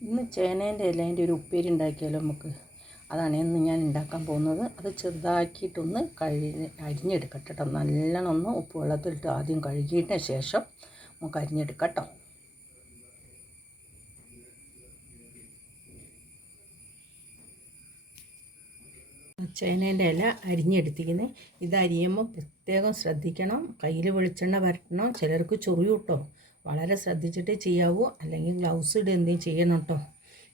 ഇന്ന് ചേനേന്റെ ഇലേന്റെ ഒരു ഉപ്പേരി ഉണ്ടാക്കിയാലോ നമുക്ക്? അതാണ് ഇന്ന് ഞാൻ ഉണ്ടാക്കാൻ പോകുന്നത്. അത് ചെറുതാക്കിയിട്ടൊന്ന് കഴി അരിഞ്ഞെടുക്കട്ടെ കേട്ടോ. നല്ലോണം ഒന്ന് ഉപ്പ് വെള്ളത്തിലിട്ട് ആദ്യം കഴുകിയതിന് ശേഷം നമുക്ക് അരിഞ്ഞെടുക്കട്ടോ കേട്ടോ. ചേനേന്റെ ഇല അരിഞ്ഞെടുത്തിരിക്കുന്നത് ഇത് അരിയുമ്പോൾ പ്രത്യേകം ശ്രദ്ധിക്കണം. കയ്യിൽ വെളിച്ചെണ്ണ വരട്ടണം. ചിലർക്ക് ചൊറിയും കേട്ടോ വളരെ ശ്രദ്ധിച്ചിട്ട് ചെയ്യാവൂ. അല്ലെങ്കിൽ ഗ്ലൗസ് ഇടുക എന്തെങ്കിലും ചെയ്യണം കേട്ടോ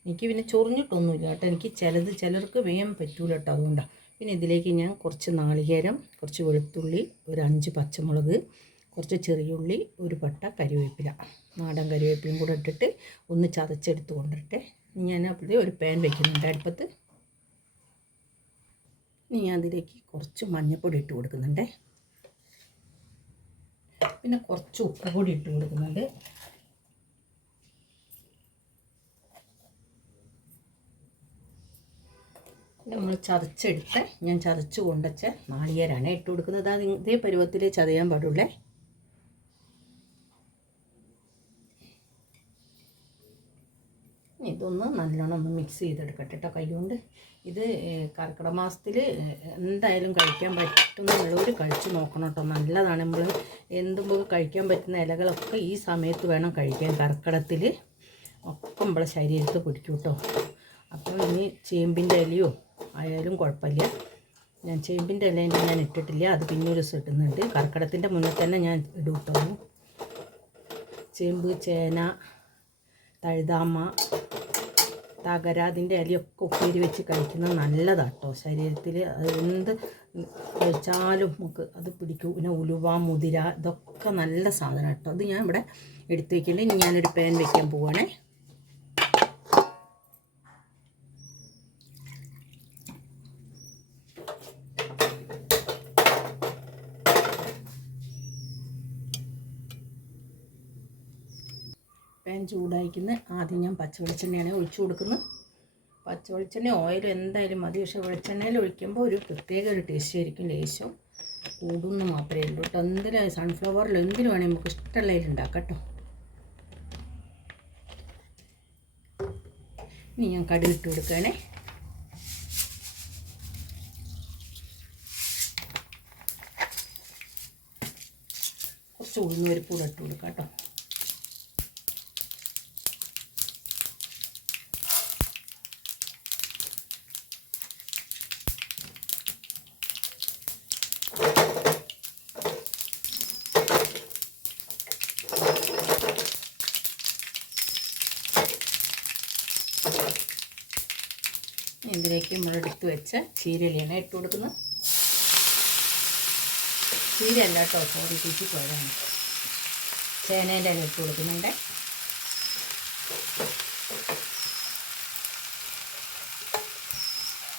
എനിക്ക് പിന്നെ ചൊറിഞ്ഞിട്ടൊന്നുമില്ല കേട്ടോ. എനിക്ക് ചിലത് ചിലർക്ക് വേഗം പറ്റൂല കേട്ടോ അതുകൊണ്ടാണ് പിന്നെ ഇതിലേക്ക് ഞാൻ കുറച്ച് നാളികേരം കുറച്ച് വെളുത്തുള്ളി ഒരു അഞ്ച് പച്ചമുളക് കുറച്ച് ചെറിയുള്ളി ഒരു പട്ട കരിവേപ്പില. നാടൻ കരിവേപ്പിലയും കൂടെ ഇട്ടിട്ട് ഒന്ന് ചതച്ചെടുത്ത് കൊണ്ടിട്ടെ ഞാൻ അപ്പോഴത്തെ ഒരു പാൻ വയ്ക്കുന്നുണ്ട് അടുപ്പത്ത്. ഇനി ഞാൻ അതിലേക്ക് കുറച്ച് മഞ്ഞൾപ്പൊടി ഇട്ട് കൊടുക്കുന്നുണ്ട്. പിന്നെ കുറച്ച് ഉപ്പ് കൂടി ഇട്ട് കൊടുക്കുന്നുണ്ട് നമ്മൾ ചതച്ചെടുത്ത് ഞാൻ ചതച്ച് കൊണ്ടുവച്ച നാളികേരാണ് ഇട്ട് കൊടുക്കുന്നത്. അത് ഇതേ പരുവത്തിൽ ചതയാൻ പാടുള്ളേ. ഇതൊന്ന് നല്ലോണം ഒന്ന് മിക്സ് ചെയ്തെടുക്കട്ടെ കേട്ടോ. കൈകൊണ്ട് ഇത് കർക്കിടക മാസത്തിൽ എന്തായാലും കഴിക്കാൻ പറ്റുന്നുള്ളവർ കഴിച്ച് നോക്കണം കേട്ടോ. നല്ലതാണ് നമ്മൾ എന്തുമ്പോൾ കഴിക്കാൻ പറ്റുന്ന ഇലകളൊക്കെ ഈ സമയത്ത് വേണം കഴിക്കാൻ. കർക്കിടത്തിൽ ഒക്കെ നമ്മളെ ശരീരത്ത് പിടിക്കും കേട്ടോ. അപ്പോൾ ഇനി ചേമ്പിന്റെ ഇലയോ ആയാലും കുഴപ്പമില്ല. ഞാൻ ചേമ്പിന്റെ ഇല ഞാൻ ഇട്ടിട്ടില്ല. അത് പിന്നെ ഒരു ദിവസം ഇടുന്നുണ്ട്. കർക്കിടത്തിന്റെ മുന്നിൽ തന്നെ ഞാൻ ഇടും കേട്ടോ. ചേമ്പ് ചേന തഴുതാമ തകര അതിന്റെ ഇലയൊക്കെ ഉപ്പേരി വെച്ച് കഴിക്കുന്നത് നല്ലതാണ് കേട്ടോ ശരീരത്തിൽ എന്ത് കഴിച്ചാലും നമുക്ക് അത് പിടിക്കും. പിന്നെ ഉലുവ മുതിര ഇതൊക്കെ നല്ല സാധനം കേട്ടോ അത് ഞാൻ ഇവിടെ എടുത്ത് വയ്ക്കുന്നുണ്ട് ഇനി ഞാനൊരു പാൻ വെക്കാൻ പോവുകയാണേ പാൻ ചൂടായിക്കുന്ന ആദ്യം ഞാൻ പച്ച വെളിച്ചെണ്ണയാണ് ഒഴിച്ചു കൊടുക്കുന്നത്. പച്ച വെളിച്ചെണ്ണ ഓയിൽ എന്തായാലും മതി. പക്ഷേ വെളിച്ചെണ്ണയിൽ ഒഴിക്കുമ്പോൾ ഒരു പ്രത്യേക ഒരു ടേസ്റ്റ് ആയിരിക്കും ലേശം കൂടുന്ന മാത്രമേ ഉള്ളൂ. കേട്ടോ എന്തിനാ സൺഫ്ലവറിൽ എന്തിനു വേണമെങ്കിൽ നമുക്ക് ഇഷ്ടമുള്ളതിൽ ഉണ്ടാക്കാം കേട്ടോ. ഇനി ഞാൻ കടുക് ഇട്ട് കൊടുക്കുകയാണേ. കുറച്ച് ഉഴുന്ന് പരിപ്പ് കൂടെ ഇട്ട് കൊടുക്കാം കേട്ടോ. ഇതിലേക്ക് നമ്മൾ എടുത്ത് വെച്ച ചീരലിയാണ് ഇട്ട് കൊടുക്കുന്നത്. ചീര അല്ല കേട്ടോ സോറി പോയതാണ്. ചേനേന്റെ ഇല ഇട്ട് കൊടുക്കുന്നുണ്ട്.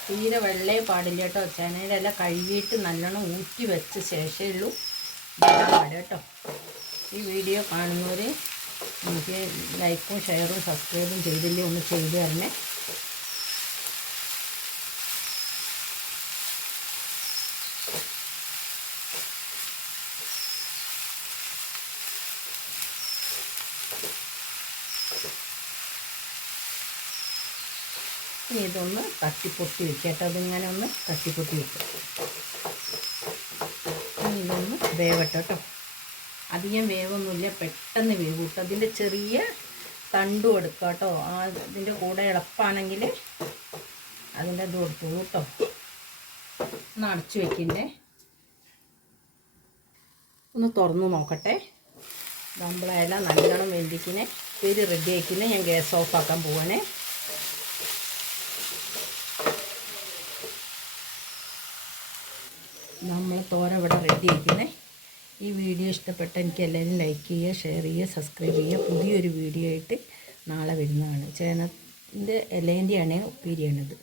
തീരെ വെള്ളേ പാടില്ല കേട്ടോ. ചേനയുടെ ഇല കഴുകിയിട്ട് നല്ലോണം ഊറ്റി വെച്ച ശേഷമേ ഉള്ളൂ. വെള്ളം പാടില്ല കേട്ടോ. ഈ വീഡിയോ കാണുന്നവർ എനിക്ക് ലൈക്കും ഷെയറും സബ്സ്ക്രൈബും ചെയ്തില്ലേ ഒന്ന് ചെയ്ത് തരണേ. ഇനി ഇതൊന്ന് തട്ടിപ്പൊട്ടി വെക്കുക കേട്ടോ. അതിങ്ങനെ ഒന്ന് തട്ടിപ്പൊട്ടി വെക്കുക ഇനി ഇതൊന്ന് വേവട്ടെ കേട്ടോ. അധികം വേവൊന്നുമില്ല. പെട്ടെന്ന് വേവ് കിട്ടും. അതിന്റെ ചെറിയ തണ്ടും എടുക്കുക കേട്ടോ. ആ ഇതിന്റെ കൂടെ ഇളപ്പാണെങ്കിൽ അതിന്റെ ഇത് കൊടുത്തു കേട്ടോ. ഒന്ന് അടച്ചു വയ്ക്കണ്ടേ ഒന്ന് തുറന്നു നോക്കട്ടെ. നമ്മളെല്ലാം നല്ലോണം വെന്തിക്കിനെ പേര് റെഡി ആക്കിനെ ഞാൻ ഗ്യാസ് ഓഫ് ആക്കാൻ പോവാണേ. നമ്മൾ തോര ഇവിടെ റെഡി ആക്കുന്നേ ഈ വീഡിയോ ഇഷ്ടപ്പെട്ട എനിക്ക് എല്ലാവരും ലൈക്ക് ചെയ്യുക ഷെയർ ചെയ്യുക സബ്സ്ക്രൈബ് ചെയ്യുക. പുതിയൊരു വീഡിയോ ആയിട്ട് നാളെ വരുന്നതാണ്. ചേനത്തിന്റെ ഇലേന്റെയാണ് ഉപ്പേരിയാണിത്.